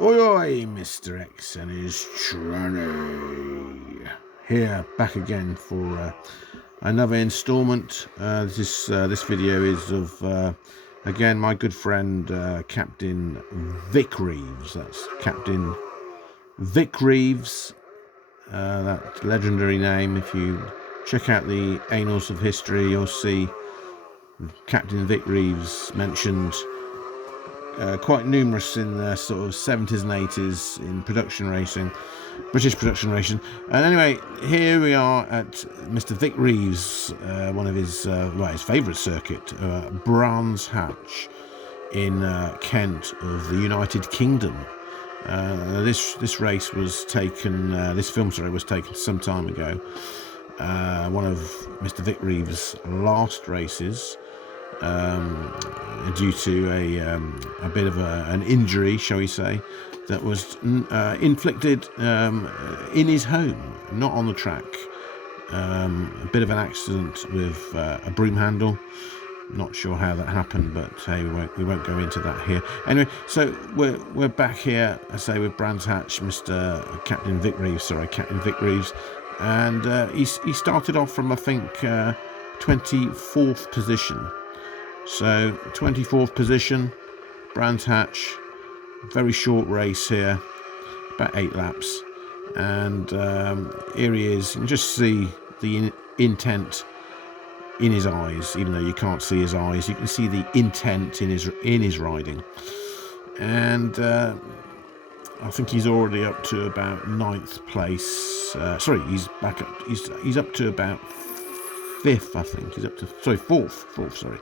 Oi oi, Mr. X and his tranny. Here, back again for another instalment. This video is of again my good friend Captain Vic Reeves. That's Captain Vic Reeves. That legendary name. If you check out the Annals of History, you'll see Captain Vic Reeves mentioned quite numerous in the sort of 70s and 80s in production racing, British production racing. And anyway, here we are at Mr. Vic Reeves, one of his favourite circuit, Brands Hatch in Kent of the United Kingdom. This race was taken, this film was taken some time ago. One of Mr. Vic Reeves' last races. Due to a bit of an injury, shall we say, that was inflicted in his home, not on the track. A bit of an accident with a broom handle. Not sure how that happened, but hey, we won't go into that here. Anyway, so we're back here, I say, with Brands Hatch, Captain Vic Reeves, and he started off from, I think, 24th position. So 24th position, Brands Hatch, very short race here, about 8 laps, and here he is. You can just see the intent in his eyes, even though you can't see his eyes. You can see the intent in his riding, and I think he's already up to about 9th place. He's back up. He's up to about 5th, I think. He's up to 4th. Sorry.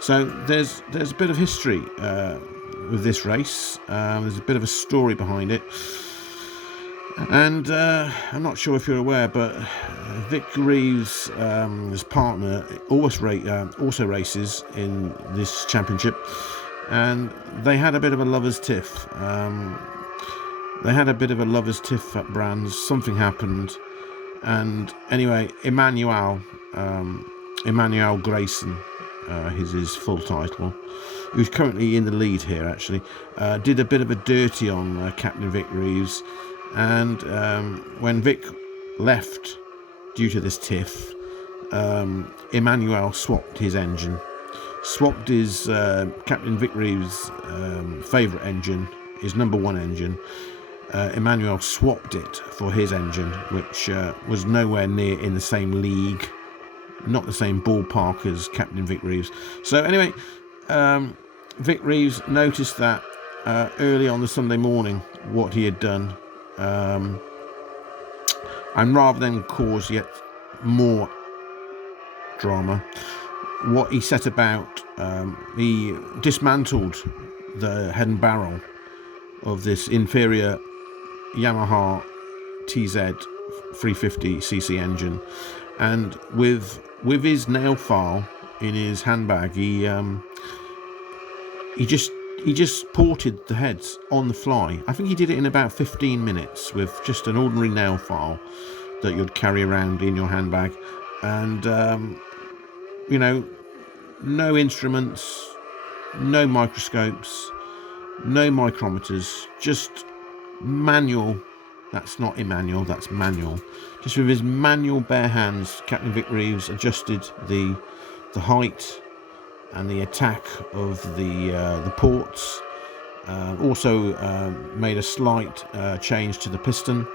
So there's a bit of history with this race. There's a bit of a story behind it, and I'm not sure if you're aware, but Vic Reeves, his partner, also races in this championship, and they had a bit of a lovers' tiff. At Brands. Something happened, and anyway, Emmanuael Grayson, his full title, who's currently in the lead here, actually, did a bit of a dirty on Captain Vic Reeves, and when Vic left due to this tiff, Emmanuel swapped his engine, Captain Vic Reeves' favourite engine, his number one engine. Emmanuel swapped it for his engine, which was nowhere near in the same league, not the same ballpark as Captain Vic Reeves. So anyway, Vic Reeves noticed that early on the Sunday morning what he had done, and rather than cause yet more drama, what he set about, he dismantled the head and barrel of this inferior Yamaha Tz250cc engine, and with his nail file in his handbag, he just ported the heads on the fly. I think he did it in about 15 minutes with just an ordinary nail file that you'd carry around in your handbag, and no instruments, no microscopes, no micrometers, just manual. That's not Emmanuel, that's manual. Just with his manual bare hands, Captain Vic Reeves adjusted the height and the attack of the ports. Also made a slight change to the piston,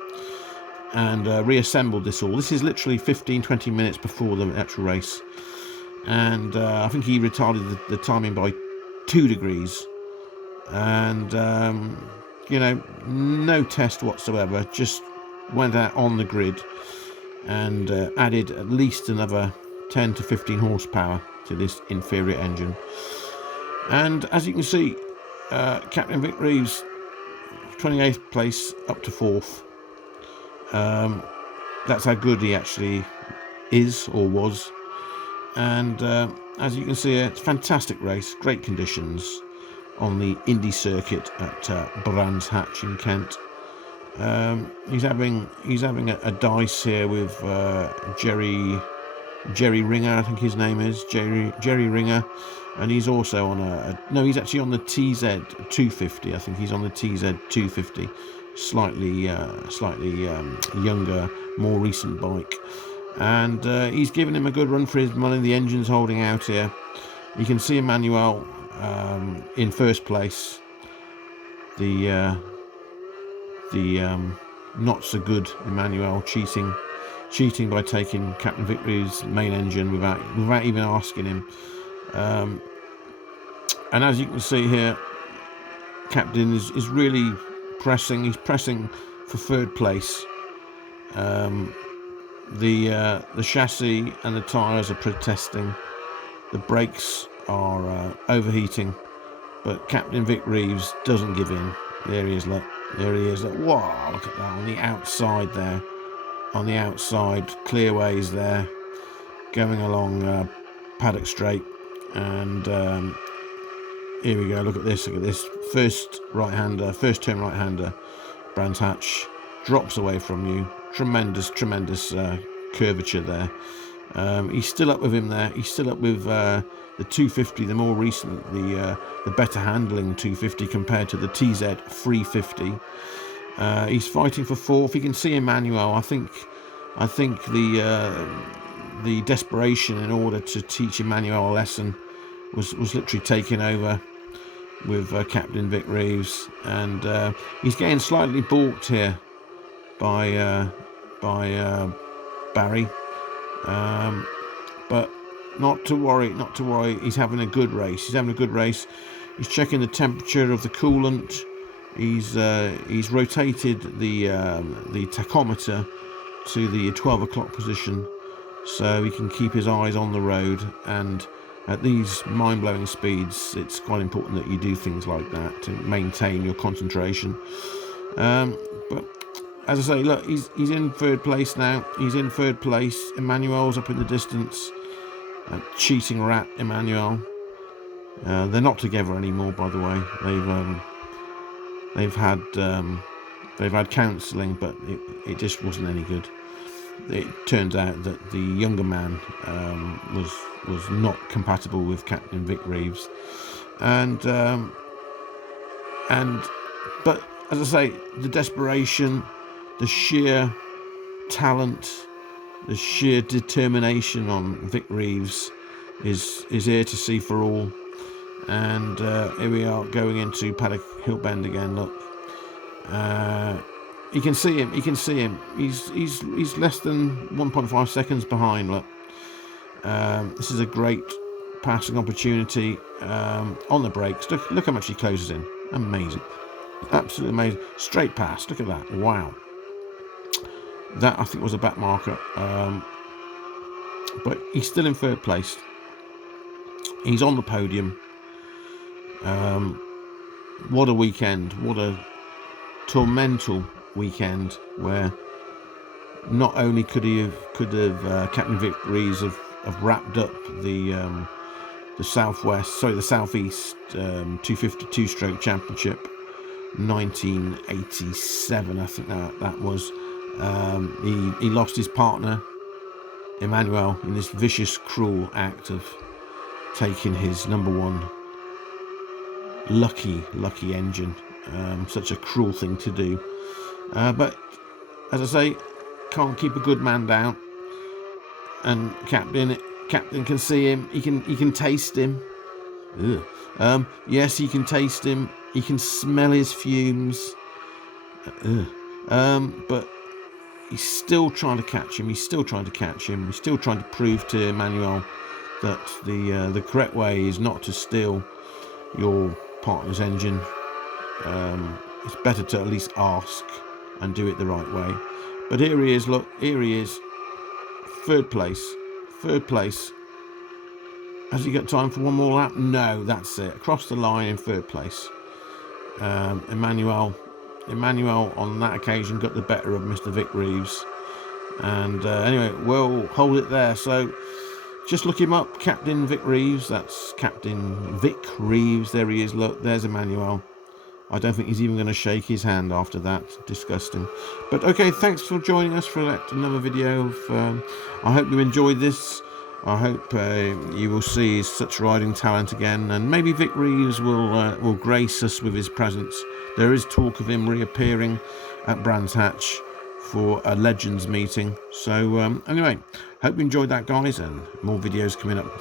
and reassembled this all. This is literally 15-20 minutes before the actual race, and I think he retarded the timing by 2 degrees, and no test whatsoever, just went out on the grid and added at least another 10 to 15 horsepower to this inferior engine. And as you can see, Captain Vic Reeves, 28th place up to 4th. That's how good he actually is or was. And as you can see, it's a fantastic race, great conditions on the Indy circuit at Brands Hatch in Kent. He's having a dice here with Jerry Ringer, I think his name is Jerry Ringer, and he's also on no, he's actually on the Tz250. I think he's on the Tz250, slightly younger, more recent bike, and he's giving him a good run for his money. The engine's holding out here. You can see Emmanuel in first place. The not so good Emmanuel cheating by taking Captain Vic Reeves' main engine without even asking him. And as you can see here, Captain is really pressing. He's pressing for third place. The chassis and the tyres are protesting. The brakes are overheating, but Captain Vic Reeves doesn't give in. There he is, look. There he is. Look. Wow, look at that on the outside there. On the outside, clearways there, going along Paddock Straight, and here we go. Look at this. Look at this. First turn right-hander. Brands Hatch drops away from you. Tremendous curvature there. He's still up with him there. He's still up with the 250, the more recent, the better handling 250 compared to the Tz350. He's fighting for fourth. You can see Emmanuel. I think the desperation in order to teach Emmanuel a lesson was literally taking over with Captain Vic Reeves, and he's getting slightly balked here by Barry, but not to worry. He's having a good race. He's checking the temperature of the coolant. He's rotated the tachometer to the 12 o'clock position, so he can keep his eyes on the road. And at these mind-blowing speeds, it's quite important that you do things like that to maintain your concentration. But as I say, look, he's in third place now. He's in third place. Emmanuel's up in the distance. Cheating rat, Emmanuel. They're not together anymore, by the way. They've had counselling, but it just wasn't any good. It turns out that the younger man was not compatible with Captain Vic Reeves, but as I say, the desperation, the sheer talent, the sheer determination on Vic Reeves is here to see for all. And here we are going into Paddock Hill Bend again. Look, you can see him. He's less than 1.5 seconds behind. Look, this is a great passing opportunity on the brakes. Look how much he closes in. Amazing, absolutely amazing. Straight pass. Look at that. Wow. That I think was a back marker, but he's still in third place. He's on the podium. What a weekend! What a tormental weekend, where not only could have Captain Vic Reeves have wrapped up the Southeast 252 stroke championship, 1987, I think that was. He lost his partner Emmanuel in this vicious, cruel act of taking his number one lucky engine. Such a cruel thing to do, but as I say, can't keep a good man down. And Captain can see him. He can taste him. Yes, he can taste him. He can smell his fumes. But he's still trying to catch him. He's still trying to prove to Emmanuel that the correct way is not to steal your partner's engine. It's better to at least ask and do it the right way. But here he is. Look, here he is. Third place. Has he got time for one more lap? No, that's it. Across the line in third place. Emmanuel on that occasion got the better of Mr. Vic Reeves. And anyway, we'll hold it there. So just look him up, Captain Vic Reeves. That's Captain Vic Reeves. There he is. Look, there's Emmanuel. I don't think he's even going to shake his hand after that. Disgusting. But okay, thanks for joining us for another video. I hope you enjoyed this. I hope you will see such riding talent again, and maybe Vic Reeves will grace us with his presence. There is talk of him reappearing at Brands Hatch for a Legends meeting. So anyway, hope you enjoyed that, guys, and more videos coming up